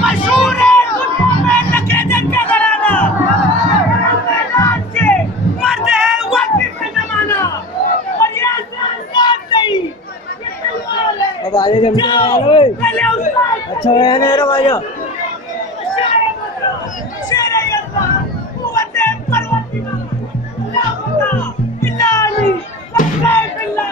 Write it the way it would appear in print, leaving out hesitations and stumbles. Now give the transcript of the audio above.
मशहूर है लकेदन का घराना, मैदान से मर्द है वाकिफ है जमाना, और ये आसान नहीं, अब आगे जमने पहले उस्ताद अच्छा है ना रे भाई शेर है अल्लाह, कुव्वत है परवती ला खुदा इल्ला अली वक्काए बिल्लाह